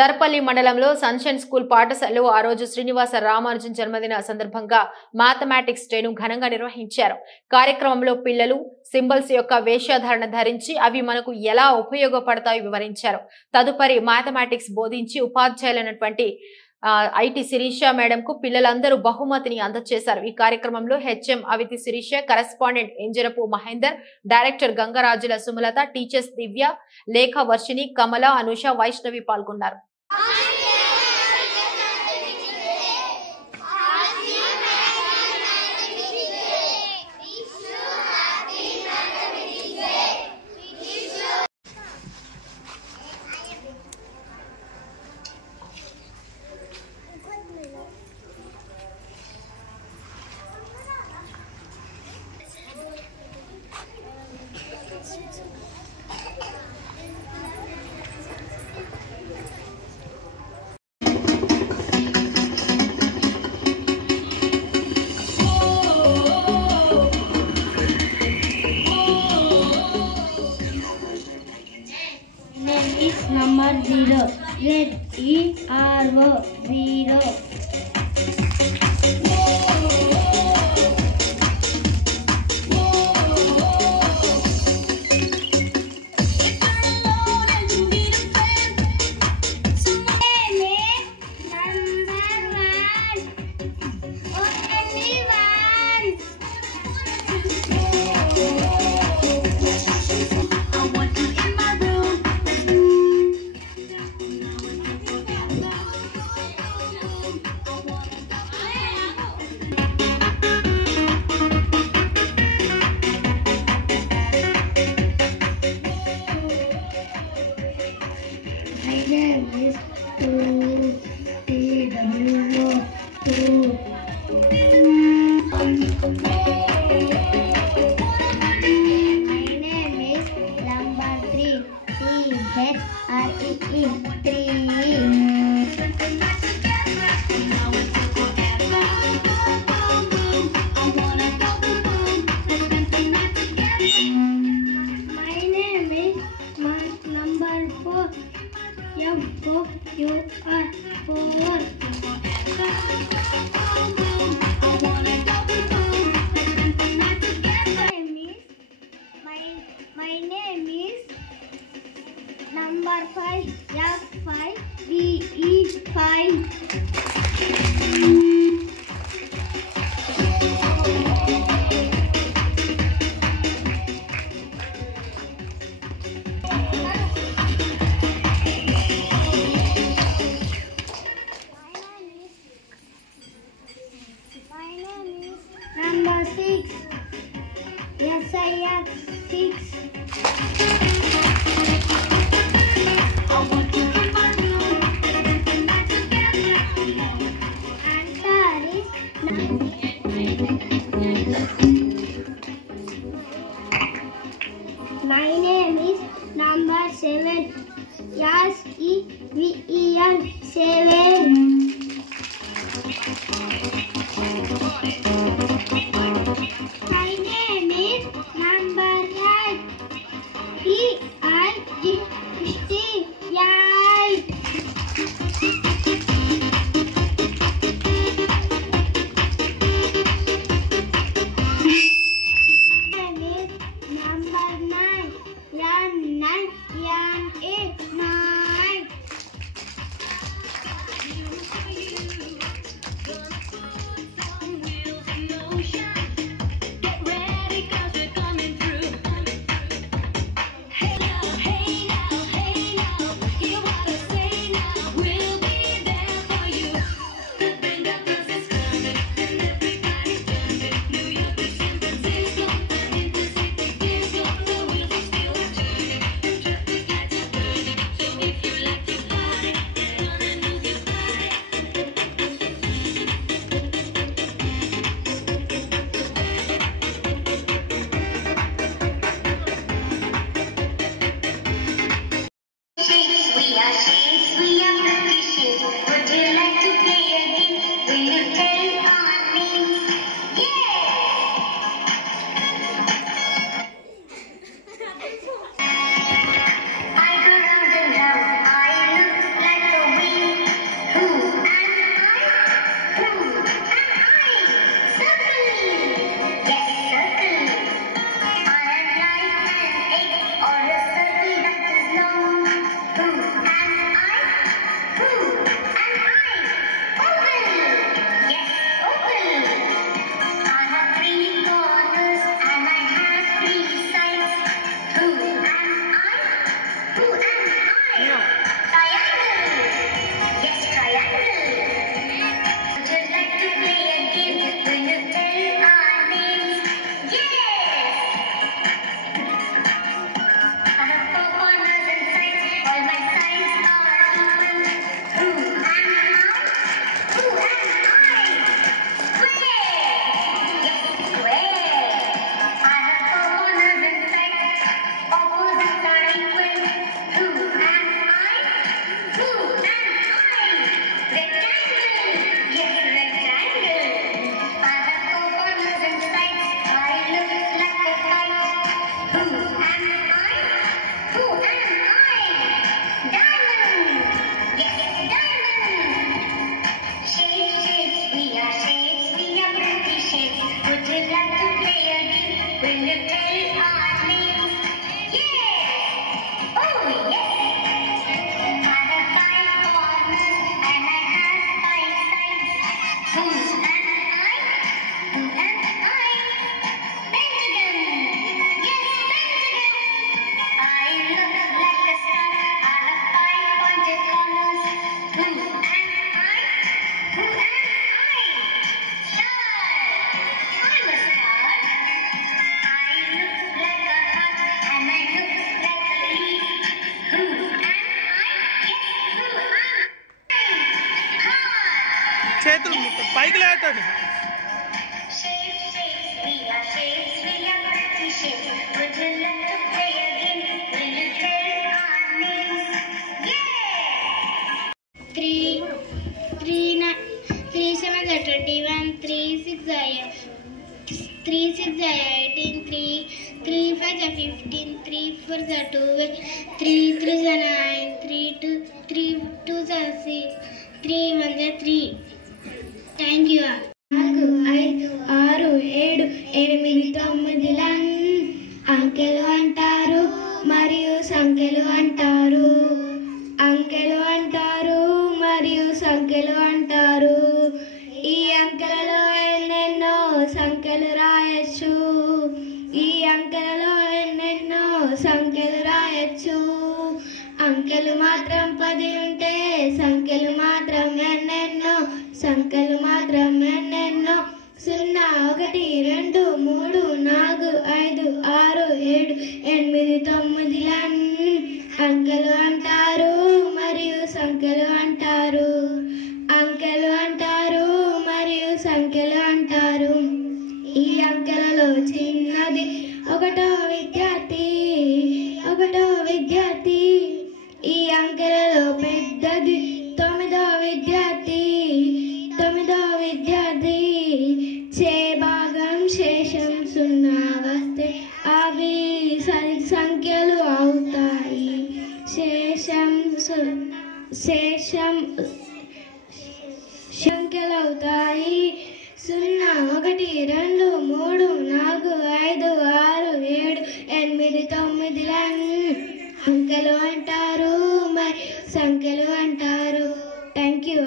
దర్పల్లి మండలంలో sunshine school పాఠశాలలో ఆ రోజు శ్రీనివాస రామానుజన్ జన్మదిన సందర్భంగా మ్యాథమెటిక్స్ డేను ఘనంగా నిర్వహించారు. కార్యక్రమంలో పిల్లలు సింబల్స్ యొక్క వేషధారణ ధరించి అవి మనకు ఎలా ఉపయోగపడతాయో వివరించారు. తదుపరి మ్యాథమెటిక్స్ బోధించి ఉపాధ్యాయులైనటువంటి ఐటి శిరీష మేడం కు పిల్లలందరూ బహుమతిని అందజేశారు. ఈ కార్యక్రమంలో HM Aviti Sirisha, correspondent Enjarapu Mahender, director Gangarajula Sumalatha, teachers Divya, Lekha Varshini, కమల, అనుష, వైష్ణవి పాల్గొన్నారు. Number 0. Z-E-R-O 0. My name is number 5 F5 DE5. Number 6 SIF 6. My name is number 7 SEVEN 7. My name is number 8 EIGC 8. చేతులు పైకి లేటండి. Three 7 21, 3 6 3 6 18, 3 5 15, 3 4 12, 3 3 9, 3 2 6, 3 1 3. Thank you. 4 5 6 7 8 9 అంకెలు అంటారు మరియు సంఖ్యలు అంటారు. అంకెలు అంటారు మరియు సంఖ్యలు అంటారు. ఈ అంకెలలో ఎన్నెన్నో సంఖ్యలు రాయొచ్చు. ఈ అంకెలలో ఎన్నెన్నో సంఖ్యలు రాయొచ్చు. అంకెలు మాత్రం 10 ఉంటే సంఖ్యలు మాత్రం ఎన్నెన్నో. సంఖ్యలు మాత్రం ఎన్నెన్నో. 0 1 2 3 4 5 6 7 8 9 అంకెలు అంటారు మరియు సంఖ్యలు అంటారు. అంకెలు అంటారు మరియు సంఖ్యలు అంటారు. ఈ అంకెలలో చిన్నది ఒకటో విద్యార్థి. ఈ అంకెలలో పెద్దది తొమ్మిదో విద్యార్థి. చే భాగం శేషం 0 వస్తే అవి సంఖ్యలు అవుతాయి. శేషం సంఖ్యలు అవుతాయి. 0 1 2 3 4 5 6 7 8 9 అంకెలు అంటారు మరియు సంఖ్యలు అంటారు. Thank you.